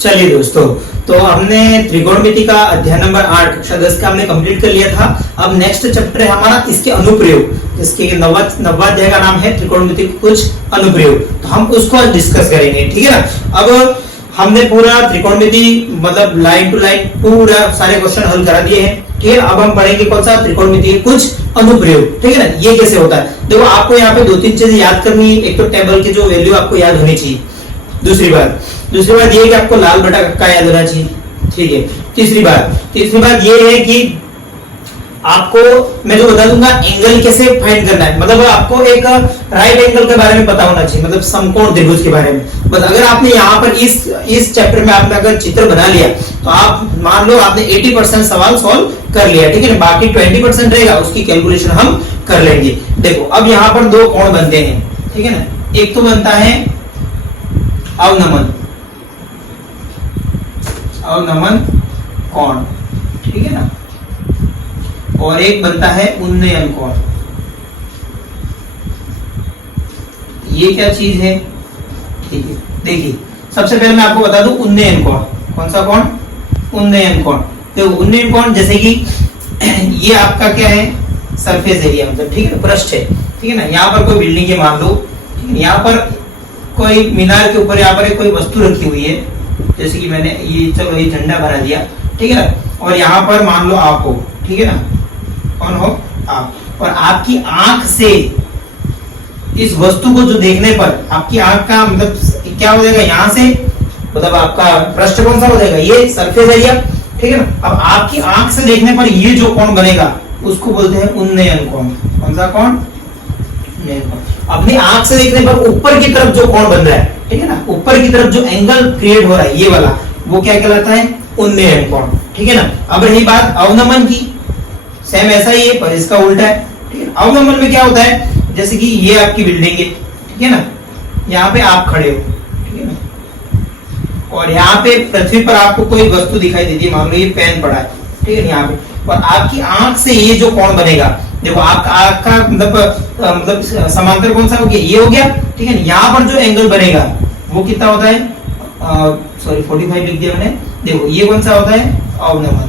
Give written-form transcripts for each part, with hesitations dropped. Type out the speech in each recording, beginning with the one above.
चलिए दोस्तों, तो हमने त्रिकोणमिति का अध्याय नंबर 8 कक्षा 10 का हमने कंप्लीट कर लिया था। अब नेक्स्ट चैप्टर है हमारा इसके अनुप्रयोग, जिसके नवा अध्याय का नाम है त्रिकोणमिति के कुछ अनुप्रयोग। तो हम उसको आज डिस्कस करेंगे, ठीक है ना। अब हमने पूरा त्रिकोणमिति मतलब लाइन टू लाइन पूरा सारे क्वेश्चन हल करा दिए हैं, ठीक है। अब हम पढ़ेंगे कौन सा, त्रिकोणमिति के कुछ अनुप्रयोग, ठीक है ना। ये कैसे होता है, देखो आपको यहाँ पे 2-3 चीजें याद करनी है। एक तो टेबल की जो वैल्यू आपको याद होनी चाहिए, दूसरी बात ये है कि आपको लाल बटा कक्का याद होना चाहिए, ठीक है। तीसरी बात ये है कि आपको मैं जो बता दूंगा एंगल कैसे फाइंड करना है, मतलब आपको एक राइट एंगल के बारे में पता होना चाहिए, मतलब समकोण त्रिभुज के बारे में। बस अगर आपने यहाँ पर इस चैप्टर में आपने अगर चित्र बना लिया तो आप मान लो आपने 80% सवाल सॉल्व कर लिया, ठीक है ना। बाकी 20% रहेगा, उसकी कैलकुलेशन हम कर लेंगे। देखो अब यहाँ पर दो कोण बनते हैं, ठीक है ना। एक तो बनता है अवनमन कोण, ठीक है ना, और एक बनता है उन्नयन कोण। ये क्या चीज है, ठीक है। देखिए सबसे पहले मैं आपको बता दूं उन्नयन कोण। कौन सा कोण, उन्नयन कोण। देखो उन्नयन कोण जैसे कि ये आपका क्या है, सरफेस एरिया, मतलब ठीक है, पृष्ठ है, ठीक है ना। यहाँ पर कोई बिल्डिंग है मान लो, यहाँ पर कोई मीनार के ऊपर यहाँ पर कोई वस्तु रखी हुई है, जैसे कि मैंने ये चलो ये झंडा बना दिया, ठीक है ना। और यहाँ पर मान लो आप हो, ठीक है ना, कौन हो आप, और आपकी आंख से इस वस्तु को जो देखने पर आपकी आंख का मतलब क्या हो जाएगा, यहाँ से मतलब आपका पृष्ठ कौन सा हो जाएगा, ये सरफेस एरिया, ठीक है ना। अब आपकी आंख से देखने पर ये जो कोण बनेगा उसको बोलते हैं उन्नयन कोण। कौन सा कोण, उन्नयन कोण। अपनी आंख से देखने पर ऊपर की तरफ जो कोण बन रहा है, ठीक है ना, ऊपर की तरफ जो एंगल क्रिएट हो रहा है ये वाला, वो क्या कहलाता है, उन्नयन कोण, ठीक है ना। अब रही बात अवनमन की, सेम ऐसा ही है पर इसका उल्टा है, ठीक है। अवनमन में क्या होता है, जैसे कि ये आपकी बिल्डिंग है, ठीक है ना, यहाँ पे आप खड़े हो, ठीक है ना, और यहाँ पे पृथ्वी पर आपको कोई वस्तु दिखाई देती है, मान लो ये पेन पड़ा है, ठीक है, यहाँ पे, और आपकी आंख से ये जो कोण बनेगा, देखो आपका आंख का मतलब समांतर कौन सा हो गया, ये हो गया, ठीक है। यहाँ पर जो एंगल बनेगा वो कितना होता है, सॉरी 45 लिख दिया मैंने। देखो ये कौन सा होता है, अवनमन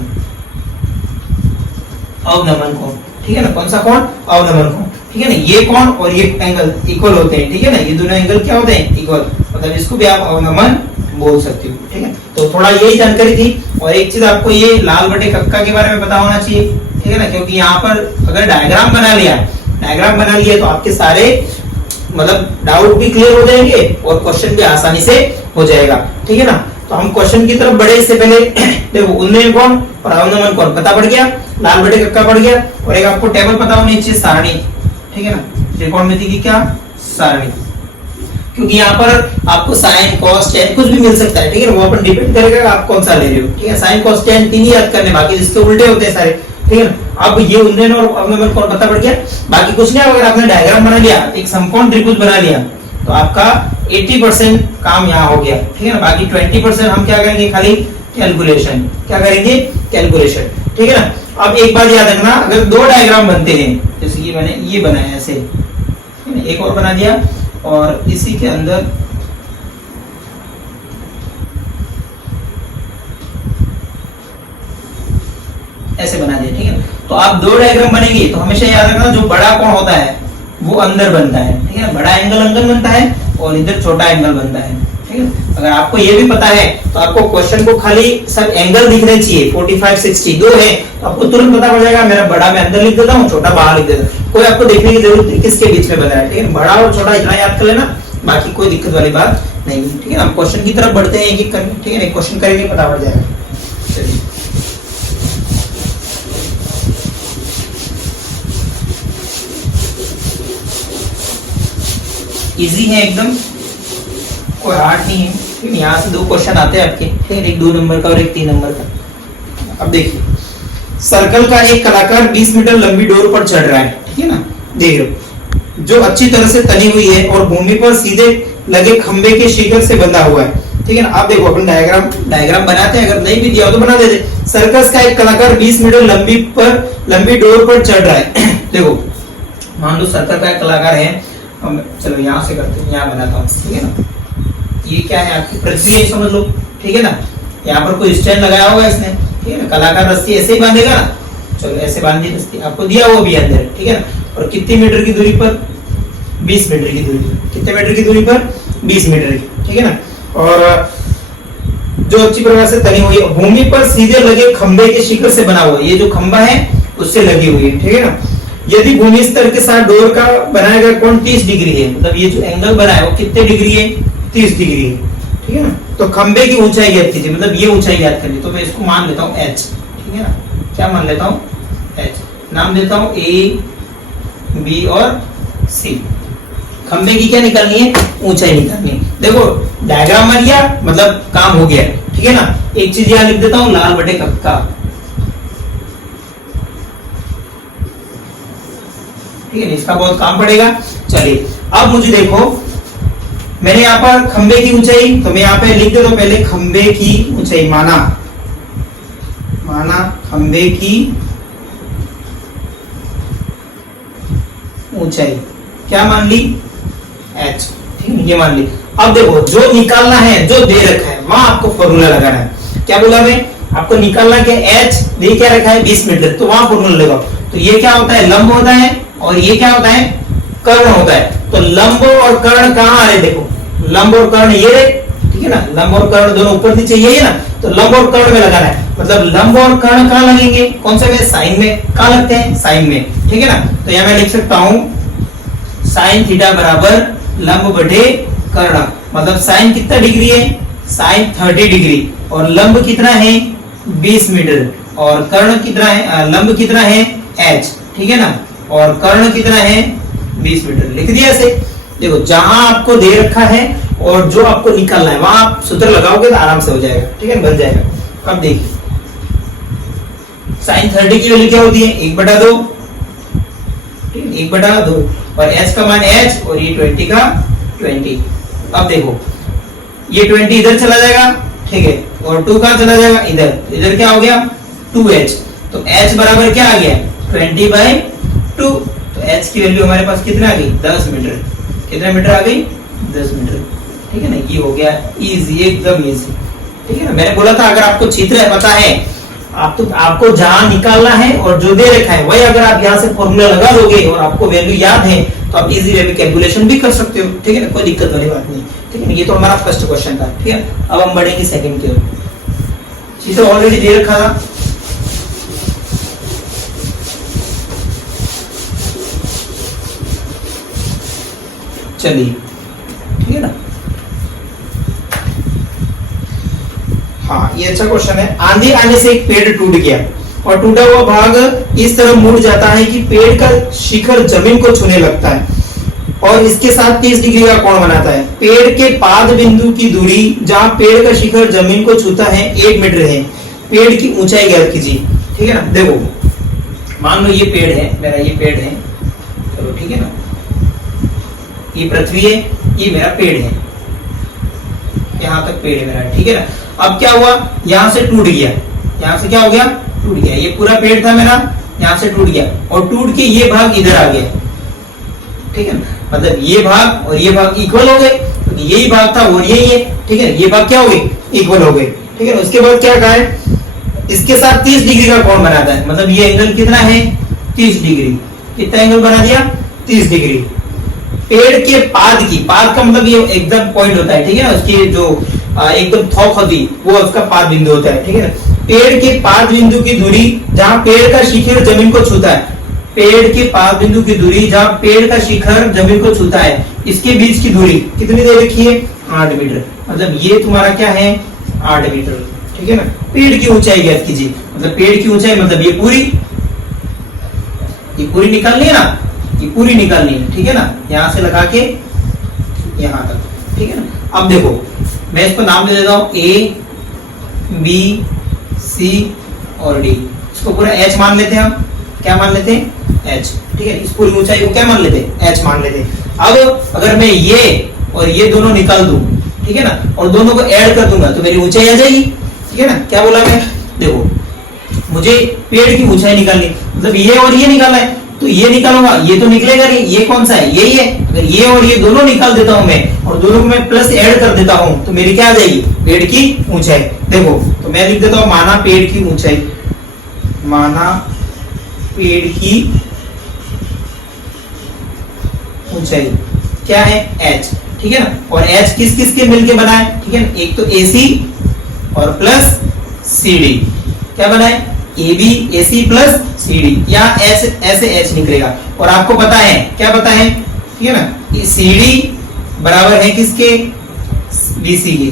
कोण, ठीक है ना। कौन सा कोण, अवनमन कोण, ठीक है ना। ये कोण और ये एंगल इक्वल होते हैं, ठीक है ना। ये दोनों एंगल क्या होते हैं, इक्वल, मतलब इसको भी आप अवनमन बोल सकते हो, ठीक है। तो थोड़ा यही जानकारी थी। और एक चीज आपको ये लाल बटे कक्का के बारे में पता होना चाहिए, ठीक है ना, क्योंकि यहाँ पर अगर डायग्राम बना लिया तो आपके सारे मतलब डाउट भी क्लियर हो जाएंगे और क्वेश्चन भी आसानी से हो जाएगा, ठीक है ना। तो हम क्वेश्चन की तरफ बढ़े इससे पहले देखो उन्नयन कोण और अवनमन कोण पता पड़ गया, लाल बटे कक्का पड़ गया, और एक आपको टेबल पता होनी चाहिए, सारणी, ठीक है ना, त्रिकोणमिति की क्या सारणी, क्योंकि यहाँ पर आपको साइन कॉस टेन कुछ भी मिल सकता है, ठीक है। वो अपन डिपेंड करेगा आप कौन सा ले रहे हो, ठीक है। साइन कॉस टेन 3 ही याद करने, बाकी जिसके उल्टे होते हैं सारे, ठीक है। अब ये उन्नयन और अवनमन कोण पता पड़ गया, बाकी कुछ नहीं। अगर आपने डायग्राम बना लिया, एक समकोण त्रिभुज बना लिया, तो आपका 80% काम यहाँ हो गया, ठीक है ना। बाकी 20% हम क्या करेंगे, खाली कैलकुलेशन, क्या करेंगे, कैलकुलेशन, ठीक है ना। अब एक बात याद रखना, अगर 2 डायग्राम बनते हैं, जैसे कि मैंने ये बनाया ऐसे, ठीक है, एक और बना दिया, और इसी के अंदर ऐसे बना दिया, ठीक है। तो आप 2 डायग्राम बनेंगे तो हमेशा याद रखना जो बड़ा कोण होता है वो अंदर बनता है, ठीक है। बड़ा एंगल अंदर बनता है और इधर छोटा एंगल बनता है, ठीक है। अगर आपको ये भी पता है तो आपको क्वेश्चन को खाली सब एंगल दिखने चाहिए, 45, 60 दो है तो आपको तुरंत पता पड़ जाएगा, मेरा बड़ा मैं अंदर लिख देता हूँ, छोटा बाहर लिख देता हूँ। कोई आपको देखने की जरूरत नहीं किसके बीच में बना है, ठीक है। बड़ा और छोटा इतना याद कर लेना, बाकी कोई दिक्कत वाली बात नहीं, ठीक है। हम क्वेश्चन की तरफ बढ़ते हैं एक एक करके, ठीक है। एक क्वेश्चन करेंगे पता पड़ जाएगा। चलिए इजी है एकदम, कोई हार्ड नहीं है, ठीक है। यहाँ से 2 क्वेश्चन आते हैं आपके, ठीक है, एक 2 नंबर का और एक 3 नंबर का। अब देखिए, सर्कल का एक कलाकार 20 मीटर लंबी डोर पर चढ़ रहा है, ठीक है ना, देख लो, जो अच्छी तरह से तनी हुई है और भूमि पर सीधे लगे खंबे के शिखर से बंधा हुआ है, ठीक है ना। आप देखो अपन डायग्राम बनाते हैं, अगर नहीं भी दिया हो तो बना देते। सर्कस का एक कलाकार 20 मीटर लंबी डोर पर चढ़ रहा है। देखो मान लो सर्कल का एक कलाकार है, चलो यहाँ से करते हैं, यहाँ बनाता हूँ, ठीक है ना। ये क्या है आपकी पृथ्वी है समझ लो, ठीक है ना। यहाँ पर कोई स्टैंड लगाया होगा इसने, ठीक है ना। कलाकार रस्सी ऐसे ही बांधेगा ना, चलो ऐसे बांध दी रस्सी, आपको दिया हुआ भी अंदर, ठीक है ना। और कितनी मीटर की दूरी पर, 20 मीटर की दूरी पर, कितने मीटर की दूरी पर, 20 मीटर की, ठीक है ना। और जो अच्छी प्रकार से तनी हुई है, भूमि पर सीधे लगे खंबे के शिखर से बना हुआ, ये जो खंबा है उससे लगी हुई है, ठीक है ना। यदि भूमि स्तर के साथ डोर का बनाया गया कोण 30 डिग्री है, मतलब ये जो एंगल बना है वो कितने डिग्री है, 30 डिग्री है, ठीक है ना। तो खंबे की ऊंचाई ज्ञात कीजिए, मतलब ये ऊंचाई ज्ञात करनी, तो मैं इसको मान लेता हूँ h, ठीक है ना। क्या मान लेता हूँ, h, नाम देता हूँ a, b और c। खंबे की क्या निकालनी है, ऊंचाई निकालनी है। देखो डायग्राम बन गया, मतलब काम हो गया, ठीक है ना। एक चीज यहां लिख देता हूं, लाल बटे कक्का, ठीक है, इसका बहुत काम पड़ेगा। चलिए अब मुझे देखो, मैंने यहाँ पर खंबे की ऊंचाई, तो मैं यहाँ पे लिख देता हूं पहले खंबे की ऊंचाई, माना खंबे की ऊंचाई क्या मान ली, h, ठीक है, ये मान ली। अब देखो जो निकालना है, जो दे रखा है वहां आपको फॉर्मूला लगाना है। क्या बोला मैं आपको, निकालना क्या, h दे क्या रखा है 20 मीटर, तो वहां फॉर्मूला लगाओ। तो ये क्या होता है, लंब होता है, और ये क्या होता है, कर्ण होता है। तो लंब और कर्ण कहां आ रहे, देखो लंब और कर्ण ये रहे, ठीक है ना। लंब और कर्ण दोनों ऊपर नीचे यही है ना, तो लंब और कर्ण में लगाना है। मतलब लंब और कर्ण कहां लगेंगे, कौन से में, साइन में। कहां लगते हैं, साइन में, ठीक है ना। तो यहां मैं लिख सकता हूं साइन थीटा बराबर लंब बटे कर्ण, मतलब साइन कितना डिग्री है, साइन 30 डिग्री, और लंब कितना है 20 मीटर, और कर्ण कितना है, लंब कितना है h, ठीक है ना, और कर्ण कितना है 20 मीटर। लिख दिया ऐसे। देखो जहां आपको दे रखा है और जो आपको निकालना है वहां आप सूत्र लगाओगे तो आराम से हो जाएगा, ठीक है, बन जाएगा। अब देखिए साइन 30 की वैल्यू क्या होती है, 1/2, ठीक है, 1/2, और h का मान h, और ये 20 का 20। अब देखो ये 20 इधर चला जाएगा, ठीक है, और 2 कहां चला जाएगा, इधर, इधर क्या हो गया 2h। तो h बराबर क्या आ गया 20/2। तो h की वैल्यू हमारे पास कितना आ गई, 10 मीटर। कितना मीटर आ गई, 10 मीटर, ठीक है ना। ये हो गया इजी, एकदम इजी, ठीक है ना। मैंने बोला था अगर आपको चित्र पता है, आपको जहां निकालना है और जो दे रखा है वही अगर आप यहाँ से फॉर्मूला लगा लोगे और आपको वैल्यू याद है तो आप इजी वे में कैलकुलेशन भी कर सकते हो, ठीक है ना, कोई दिक्कत वाली बात नहीं, ठीक है ना। ये तो हमारा फर्स्ट क्वेश्चन था, ठीक है। अब हम बढ़ेंगे सेकंड की ओर। चित्र ऑलरेडी दे रखा था, चलिए, ठीक है ना। हाँ ये अच्छा क्वेश्चन है। आंधी आने से एक पेड़ टूट गया और टूटा हुआ भाग इस तरह मुड़ जाता है कि पेड़ का शिखर जमीन को छूने लगता है और इसके साथ 30 डिग्री का कोण बनाता है। पेड़ के पाद बिंदु की दूरी जहां पेड़ का शिखर जमीन को छूता है 1 मीटर है। पेड़ की ऊंचाई ज्ञात कीजिए, ठीक है ना। देखो मान लो ये पेड़ है, मेरा ये पेड़ है, चलो ठीक है ना, ये पृथ्वी है, ये मेरा पेड़ है, यहाँ तक पेड़ है मेरा, ठीक है ना। अब क्या हुआ, यहाँ से टूट गया, यहाँ से क्या हो गया, टूट गया। ये पूरा पेड़ था मेरा, यहाँ से टूट गया और टूट के ये भाग इधर आ गया, ठीक है ना। मतलब ये भाग और ये भाग इक्वल हो गए, तो यही भाग था और यही है, ठीक है। ये भाग क्या हो गए, इक्वल हो गए, ठीक है ना। उसके बाद क्या कहा है, इसके साथ 30 डिग्री का कोण बनाता है, मतलब ये एंगल कितना है 30 डिग्री। कितना एंगल बना दिया, 30 डिग्री। पेड़ के पाद की, पाद का मतलब ये एकदम पॉइंट होता है, ठीक है ना, उसकी जो एकदम थोक होती वो उसका पाद बिंदु होता है, ठीक है ना। पेड़ के पाद बिंदु की दूरी जहां पेड़ का शिखर जमीन को छूता है, पेड़ के पाद बिंदु की दूरी जहां पेड़ का शिखर जमीन को छूता है, इसके बीच की दूरी कितनी दे रखी है 8 मीटर। मतलब ये तुम्हारा क्या है 8 मीटर, ठीक है ना। पेड़ की ऊंचाई ज्ञात कीजिए, मतलब पेड़ की ऊंचाई मतलब ये पूरी निकालनी है ना, ये पूरी निकालनी है, ठीक है ना। यहां से लगा के यहां तक, ठीक है ना। अब देखो मैं इसको नाम दे देता हूं ए बी सी और डी। इसको पूरा एच मान लेते हैं हम, क्या मान लेते हैं एच, ठीक है। इस पूरी ऊंचाई को क्या मान लेते हैं एच मान लेते हैं। अब अगर मैं ये और ये दोनों निकाल दूं, ठीक है ना, और दोनों को ऐड कर दूंगा तो मेरी ऊंचाई आ जाएगी, ठीक है ना। क्या बोला मैं, देखो मुझे पेड़ की ऊंचाई निकालनी, मतलब ये और ये निकालना है, तो ये निकालूंगा, ये तो निकलेगा नहीं, ये कौन सा है, यही है। अगर ये और ये दोनों निकाल देता हूं मैं और दोनों को मैं प्लस ऐड कर देता हूं तो मेरी क्या आ जाएगी, पेड़ की ऊंचाई। देखो तो मैं लिख देता हूं माना पेड़ की ऊंचाई, माना पेड़ की ऊंचाई क्या है, h, ठीक है ना। और h किस किस के मिलके बना है, ठीक है ना, एक तो AC और प्लस CD, क्या बना है, AB AC प्लस CD, या h ऐसे h निकलेगा। और आपको पता है, क्या पता है, ठीक है ना, CD बराबर है किसके, BC के,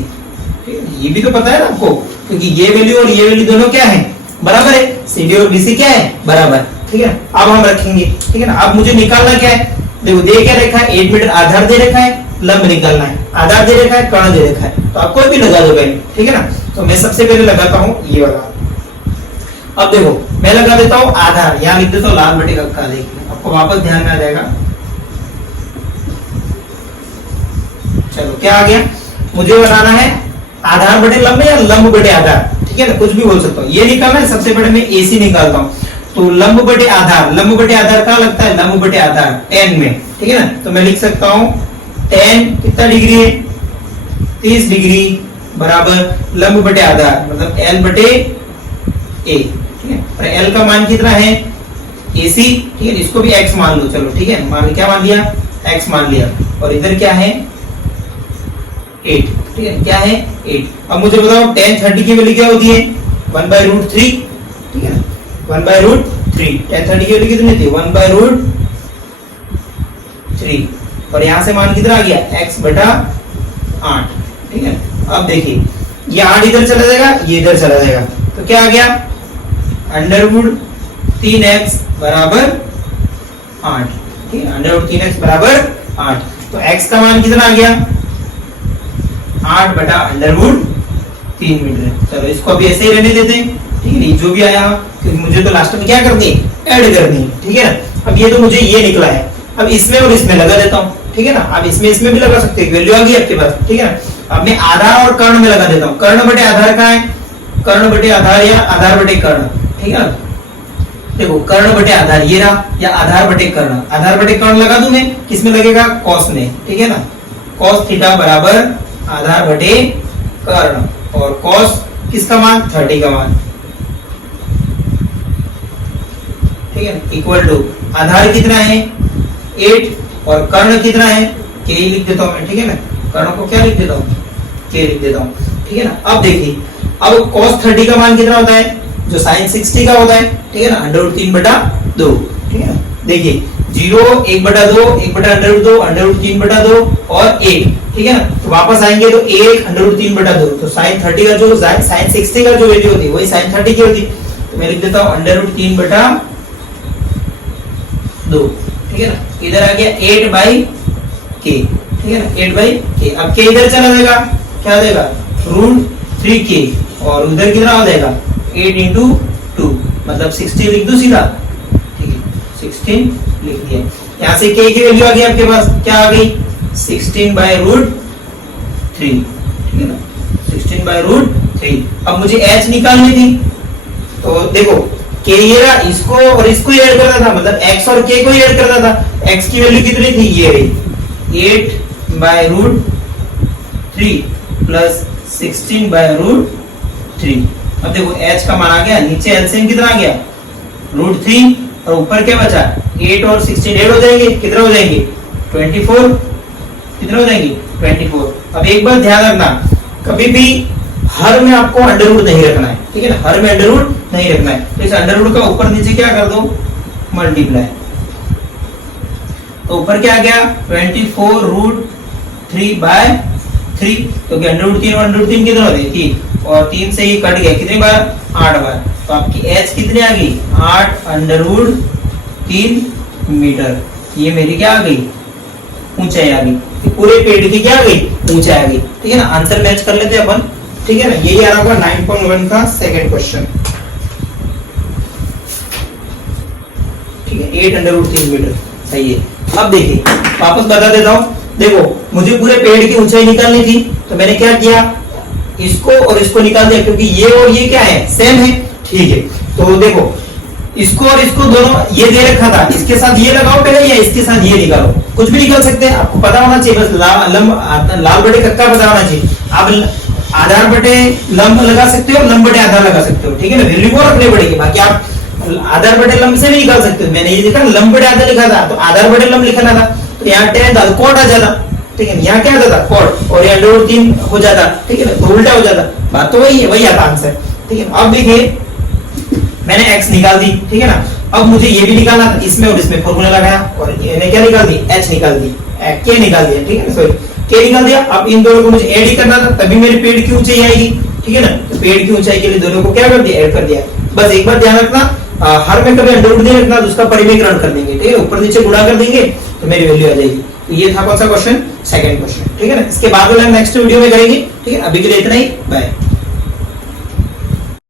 ये भी तो पता है ना आपको, क्योंकि ये वैल्यू और ये वैल्यू दोनों क्या है, बराबर है, CD और BC क्या है, बराबर, ठीक है। अब हम रखेंगे, ठीक है ना। अब मुझे निकालना क्या है, देखो दे क्या रखा है, 8 मीटर आधार दे रखा है, लंब निकालना है, आधार दे रखा है, कर्ण दे रखा है, तो आप कोई भी लगा दो पहले, ठीक है ना। तो मैं सबसे पहले लगाता हूं ये वाला। अब देखो मैं लगा देता हूं आधार, यहां लिख देता हूं लाल बटे का, देखिए आपको वापस ध्यान में आ जाएगा। चलो क्या आ गया, मुझे बनाना है आधार बटे लंब या लंब बटे आधार, ठीक है ना, कुछ भी बोल सकता हूं। ये निकालना है, सबसे पहले मैं AC निकालता हूं, तो लंब बटे आधार, लंब बटे आधार कहां लगता है, लंब बटे आधार tan में, ठीक है ना। तो मैं लिख सकता हूं tan कितना डिग्री है, 30 डिग्री बराबर लंब बटे आधार मतलब L बटे A, ठीक है। और L का मान कितना है, AC, ठीक है, इसको भी x मान लो, चलो ठीक है, मान क्या मान लिया, x मान लिया। और इधर क्या है 8, ठीक है, क्या है 8। अब मुझे बताओ tan 30 की वैल्यू क्या होती है, 1/√3, ठीक है ना, 1/√3। tan 30 की वैल्यू कितनी थी, 1/√3। और यहां से मान कितना आ गया, x बटा 8, ठीक है। अब देखिए ये 8 इधर चला जाएगा, ये इधर चला जाएगा, तो क्या आ गया, √3x बराबर 8, ठीक है, √3x बराबर 8। तो x का मान कितना आ गया, 8 बटा √3 मीटर। चलो इसको अभी ऐसे ही रहने देते हैं, ठीक है, जो भी आया, क्योंकि मुझे तो लास्ट में क्या करनी है, ऐड करनी है, ठीक है ना। अब ये तो मुझे ये निकला है, अब इसमें और इसमें लगा देता हूँ, ठीक है ना। अब इसमें भी लगा सकते हैं, वैल्यू आ गई आपके पास, ठीक है ना। अब मैं आधार और कर्ण में लगा देता हूँ, कर्ण बटे आधार कहाँ है, कर्ण बटे आधार या आधार बटे कर्ण, ठीक है ना। देखो कर्ण बटे आधार ये रहा, या आधार बटे कर्ण, आधार बटे कर्ण लगा दूं मैं, किसमें लगेगा, कॉस में, ठीक है ना। कॉस थीटा बराबर आधार बटे कर्ण, और कॉस किसका मान, 30 का मान, ठीक है, इक्वल टू आधार कितना है 8 और कर्ण कितना है, k लिख देता हूं मैं, ठीक है ना। कर्ण को क्या लिख देता हूं, k लिख देता हूं, ठीक है ना। अब देखिए, अब cos 30 का मान कितना होता है, जो sin 60 का होता है, ठीक है ना, √3 बटा 2, ठीक है ना। देखिए 0 1 बटा 2 1 बटा √2 √3 बटा 2 और 1, ठीक है ना। तो वापस आएंगे तो 1 √3 बटा 2, तो sin 30 का जो sin 60 का जो वैल्यू होती है वही sin 30 की होती है, तो मैं लिख देता हूं √3 बटा 2, ठीक है ना। इधर आ गया 8/k, ठीक है ना, 8/k। अब k इधर चला जाएगा, क्या आ जाएगा, √3k, और उधर कितना हो जाएगा, 8 × 2 मतलब 16 लिख दो सीधा, ठीक है, 16 लिख दिया। यहाँ से k की वैल्यू आ गई आपके पास, क्या आ गई, 16/√3, ठीक है ना, 16/√3। अब मुझे h निकालनी थी, तो देखो k ये रहा, इसको और इसको ऐड करना था, मतलब x और k को ऐड करना था। x की वैल्यू कितनी थी, ये रही 8/√3 प्लस 16/√3। अब देखो h का मान आ गया, नीचे एलसीएम कितना आ गया, √3, और ऊपर क्या बचा, 8 और 16 ऐड हो जाएंगे, कितने हो जाएंगे, 24, कितने हो जाएंगे, 24। अब एक बात ध्यान रखना, कभी भी हर में आपको अंडरवुड नहीं रखना है, ठीक है ना, हर में अंडरवुड नहीं रखना है। तो इस अंडरवुड का ऊपर नीचे क्या कर दो, मल्टीप्लाई, तो ऊपर क्या आ गया, 24√3/3, क्योंकि √3 और √3 कितने होते हैं, 3, और 3 से ये कट गया, कितनी बार, 8 बार। तो आपकी h कितनी आ गई, 8√3 मीटर। ये मेरी क्या आ गई, ऊंचाई आ गई, पूरे पेड़ की क्या आ गई, ऊंचाई आ गई, ठीक है ना। आंसर मैच कर लेते हैं अपन, ठीक है ना। यही आ रहा होगा 9.1 का सेकंड क्वेश्चन, ठीक है, 8√3 मीटर, सही है। अब देखिए वापस बता देता हूं, देखो मुझे पूरे पेड़ की ऊंचाई निकालनी थी, तो मैंने क्या किया, इसको और इसको निकाल दिया, क्योंकि ये और ये क्या है, सेम है, ठीक है। तो देखो इसको और इसको दोनों ये दे रखा था, इसके साथ ये लगाओ पहले या इसके साथ ये निकालो, कुछ भी निकाल सकते हैं, आपको पता होना चाहिए, बस लाल बटे कक्का पता होना चाहिए। आप आधार बटे लंब लगा सकते हो, लंब बटे आधार लगा सकते हो, ठीक है ना, वैल्यू को रखनी पड़ेगी। बाकी आप आधार बटे लंब से भी निकाल सकते हो। मैंने ये लिखा लंब बटे आधार लिखा था, तो आधार बटे लंब लिखना था, तो यहाँ टेन था कोट आ जाता, ठीक है, यहाँ क्या आता था कोट, और यहाँ 2/3 हो जाता, ठीक है ना, तो उल्टा हो जाता, बात तो वही है, वही आता आंसर, ठीक है। अब देखिए मैंने x निकाल दी, ठीक है ना, अब मुझे ये भी निकालना था, इसमें और इसमें फॉर्मूला लगाया और मैंने क्या निकाल दी, h निकाल दी, k निकाल दिया, ठीक है ना, सॉरी k निकाल दिया। अब इन दोनों को मुझे ऐड ही करना था, तभी मेरे पेड़ की ऊंचाई आएगी, ठीक है ना, तो पेड़ की ऊंचाई के लिए दोनों को क्या कर दिया, ऐड कर दिया। बस एक बात ध्यान रखना, हर में कभी अंडर रूट नहीं रखना, तो उसका परिमेयकरण कर देंगे, ठीक है, ऊपर नीचे गुणा कर देंगे तो मेरी वैल्यू आ जाएगी। तो ये था कौन सा क्वेश्चन, सेकंड क्वेश्चन, ठीक है ना। इसके बाद वाला नेक्स्ट वीडियो में करेंगे, ठीक है, अभी के लिए इतना ही, बाय।